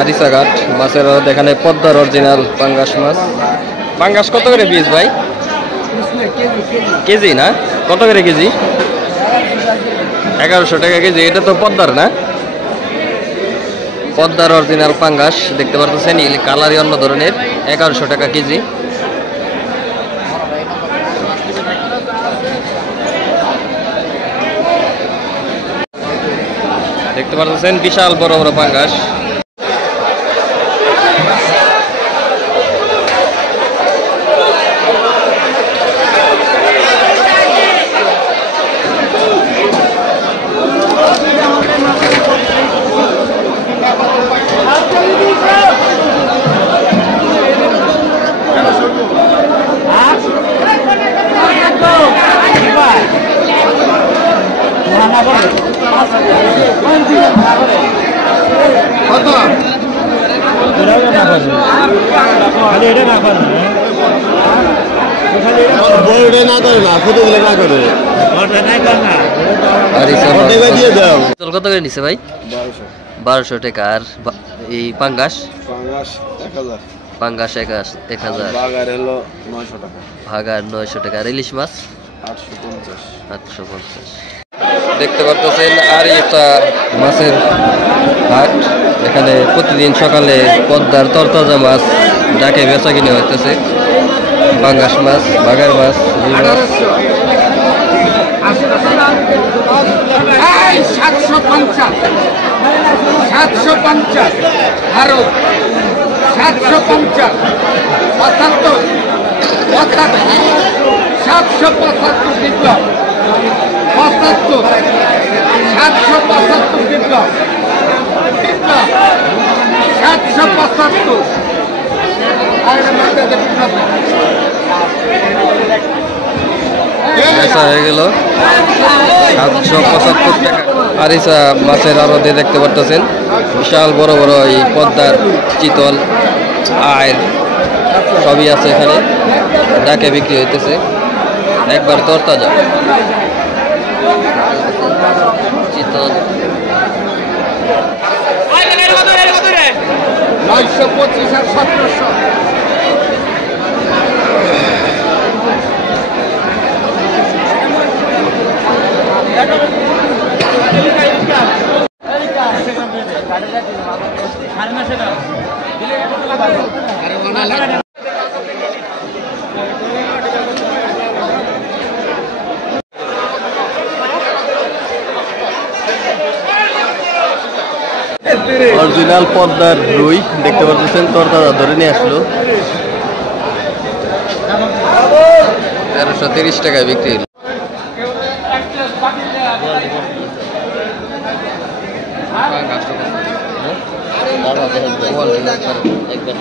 আরিসাঘাট মাছের আড়ত। এখানে পদ্মার অরিজিনাল পাঙ্গাস মাছ। পাঙ্গাস কত করে পিস ভাই? কেজি না? কত করে কেজি? 1100 টাকা কেজি। এটা তো পদ্মার না? পদ্মার অরিজিনাল পাঙ্গাস দেখতে পারতেছেন, কালারই অন্য ধরনের। 1100 টাকা কেজি। দেখতে পারতেছেন বিশাল বড় বড় পাঙ্গাস। কত করে নিছে ভাই? 1200 টাকা। আর এই পাঙ্গাস? পাঙ্গাস 1000। ভাগার 900 টাকা। আর ইলিশ মাছ 850। দেখতে পারতেছেন আর এটা মাছের হাট। এখানে প্রতিদিন সকালে পদ্মার তরতাজা মাছ ডাকে বেচা কিনে হইতেছে। পাঙ্গাস মাছ, ভাগার মাছ, রুই মাছ। 750 আরো 750 75 775 বিপ্লব 75 775 বিপ্লব 775 হয়ে গেল 775 টাকা। আরিসা মাছের আড়তে দেখতে পারতেছেন বিশাল বড় বড় এই পদ্মার চিতল, আইল সবই আছে এখানে। ডাকে বিক্রি হইতেছে একবার তরতাজা চিতল। 925 আর 1700। অরিজিনাল পদ্মার রুই দেখতে পাচ্ছেন, তরতাজা ধরে নিয়ে আসলো। 1330 টাকায় বিক্রি হলো। একবার